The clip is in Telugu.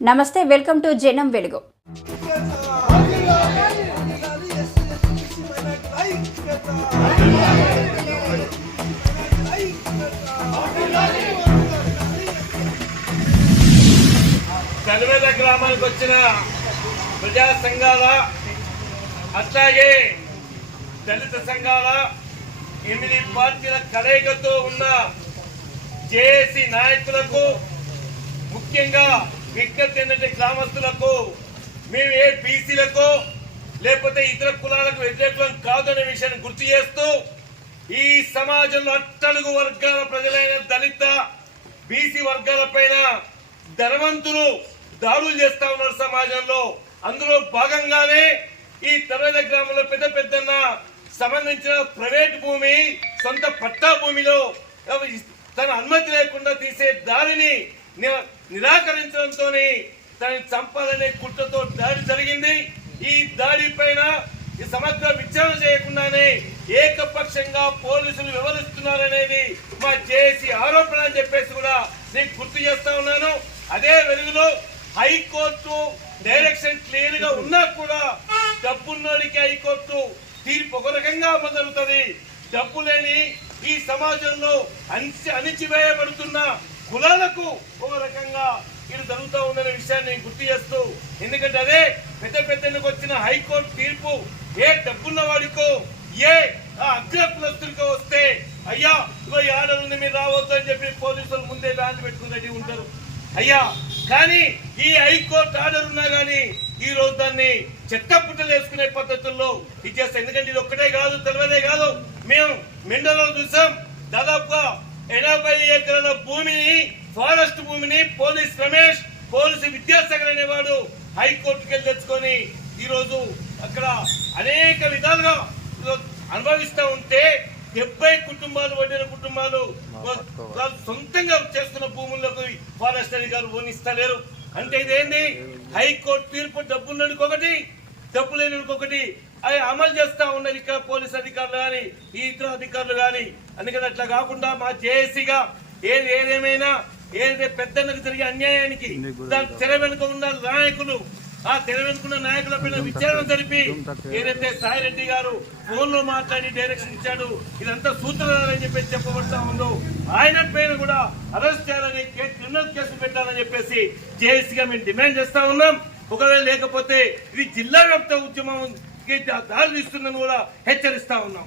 నమస్తే వెల్కమ్ టు జనం వెలుగు. కనివేద గ్రామానికి వచ్చిన ప్రజా సంఘాల అట్లాగే దళిత సంఘాల ఎనిమిది పార్టీల కలయికతో ఉన్న జేఏసీ నాయకులకు ముఖ్యంగా దిక్కత్ ఏంటంటే గ్రామస్తులకు మేము ఏ బీసీలకు లేకపోతే ఇతర కులాలకు వ్యతిరేకం కాదనే విషయాన్ని గుర్తు చేస్తూ ఈ సమాజంలో అట్టడుగు వర్గాల ప్రజలైన దళిత బీసీ వర్గాల పైన ధనవంతులు దాడులు చేస్తా ఉన్నారు సమాజంలో. అందులో భాగంగానే ఈ తరవేద గ్రామంలో పెద్ద పెద్దన్న సంబంధించిన ప్రైవేట్ భూమి సొంత పట్టా భూమిలో తన అనుమతి లేకుండా తీసే దారిని నిరాకరించడంతోనే నిరాకరించడంతో చంపాలనే కుట్రతో దాడి జరిగింది. ఈ దాడి పైన ఈ సమగ్ర విచారణ చేయకుండానే ఏకపక్షంగా పోలీసులు వివరిస్తున్నారనేది మా చేసి ఆరోపణ అని చెప్పేసి కూడా నేను గుర్తు చేస్తా ఉన్నాను. అదే వెలుగులో హైకోర్టు డైరెక్షన్ క్లియర్గా ఉన్నా కూడా డబ్బున్నోడికి హైకోర్టు తీర్పు ఒక రకంగా మొదలుతుంది డబ్బు లేని ఈ సమాజంలో అణిచి అణిచివేయబడుతున్న కులాలకు ఒక రకంగా ఇది జరుగుతూ ఉందనే విషయాన్ని గుర్తు చేస్తూ ఎందుకంటే అదే పెద్ద పెద్దలకు వచ్చిన హైకోర్టు తీర్పు ఏ డబ్బున్న వాడికో ఏ ఆ అగ్ర వస్తే అయ్యా ఇగో ఈ ఆర్డర్ ఉంది మీరు రావద్దు అని చెప్పి పోలీసులు ముందే బ్యాన్ పెట్టుకుని ఉంటారు. అయ్యా కానీ ఈ హైకోర్టు ఆర్డర్ ఉన్నా కానీ ఈ రోజు దాన్ని చెత్త పుట్టలు వేసుకునే పద్ధతుల్లో ఇచ్చేస్తాం ఎందుకంటే ఇది ఒక్కటే కాదు తెలియదే కాదు. మేము మెండలో చూసాం. దాదాపుగా ఎనభై ఎకరాల భూమిని ఫారెస్ట్ భూమిని పోలీస్ రమేష్ పోలీసు విద్యాసాగర్ అనేవాడు హైకోర్టుకి వెళ్ళి తెచ్చుకొని ఈ రోజు అక్కడ అనేక విధాలుగా అనుభవిస్తా ఉంటే డెబ్బై కుటుంబాలు పడిన కుటుంబాలు సొంతంగా చేస్తున్న భూముల్లోకి ఫారెస్ట్ అధికారులు ఓనిస్తలేరు అంటే ఇదేంటి హైకోర్టు తీర్పు డబ్బున్నడికి ఒకటి డబ్బు ఒకటి. అవి అమలు చేస్తా ఉన్నారు ఇక్కడ పోలీస్ అధికారులు కానీ ఈ ఇతర అధికారులు కానీ అందుకని అట్లా కాకుండా మా జేఏసీగా ఏది ఏదేమైనా ఏదైతే పెద్దన్నకు జరిగే అన్యాయానికి దాని తెర వెనుక ఉన్న నాయకులు ఆ తెర వెనుకున్న నాయకుల పైన విచారణ జరిపి ఏదైతే సాయిరెడ్డి గారు ఫోన్లో మాట్లాడి డైరెక్షన్ ఇచ్చాడు ఇదంతా సూత్రధారని చెప్పి చెప్పబడతా ఉందో ఆయన పైన కూడా అరెస్ట్ చేయాలని క్రిమినల్ కేసు పెట్టాలని చెప్పేసి జేఏసీగా మేము డిమాండ్ చేస్తా ఉన్నాం. ఒకవేళ లేకపోతే ఇది జిల్లా వ్యాప్త ఉద్యమం దారి తీస్తుందని కూడా హెచ్చరిస్తా ఉన్నాం.